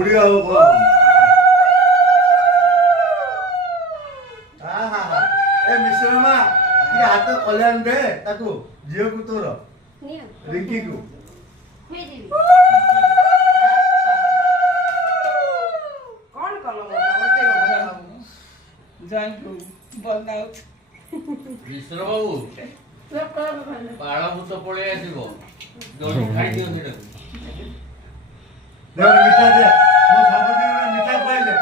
बुढ़ी आओ को हां हां हां ए मिश्रमा ये हाथ कल्याण दे ताकू जियो को तोर रिंकी को कौन कलो मोटे जान को बनाओ मिश्र बाबू पाड़ भूत पड़े आसो जो खाई दियो सेटा दे मीठा दे मो समुद्र में मीठा खुआई दे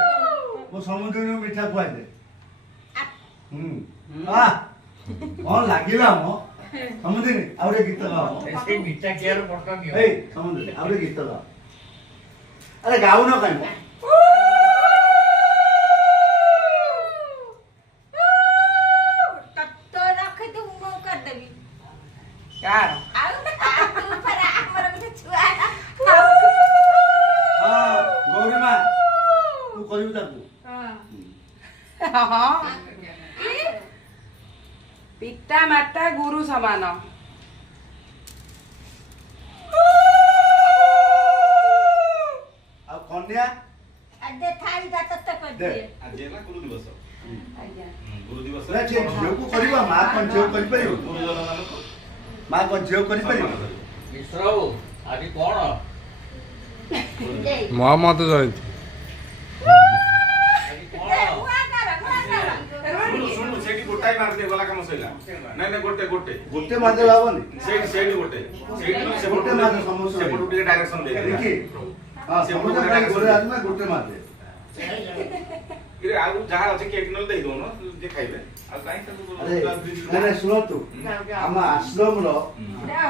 मो समुद्र में मीठा खुआई दे आ कौन लागिला मो समुद्र आउरे गीत गाओ ऐसे मीठा केयर पड़ता नहीं ए समुद्र आउरे गीत गाओ अरे गाओ ना काई यार गौरी माँ तू करियो ताकू हां पिता माता गुरु समान आ कन्या अदे थाली जात तक कर दे दिए आज ना गुरु दिवस आज्ञा गुरु दिवस ना जे झियो को करिवा माँ कौन झियो करि परियो गुरुजन मानको माँ कौन झियो करि परियो मिश्र बाबू आज कौन मोहम्मद जयंती आज कौन हुआ कर सुन सेठी गोटाई मार दे गला काम सइला नहीं नहीं गोटे गोटे गोटे मादे लावनी सेठी गोटे सेठी से गोटे मादे समोसा से पटु टिके डायरेक्शन दे रिंकी हां समुद्र में गोरे आदमी गोटे मादे इरे आगु जहा अछि केक नल दे दो न जे खाइबे आ काई अरे सब ना ना सुनो तू हम आश्रम रो रा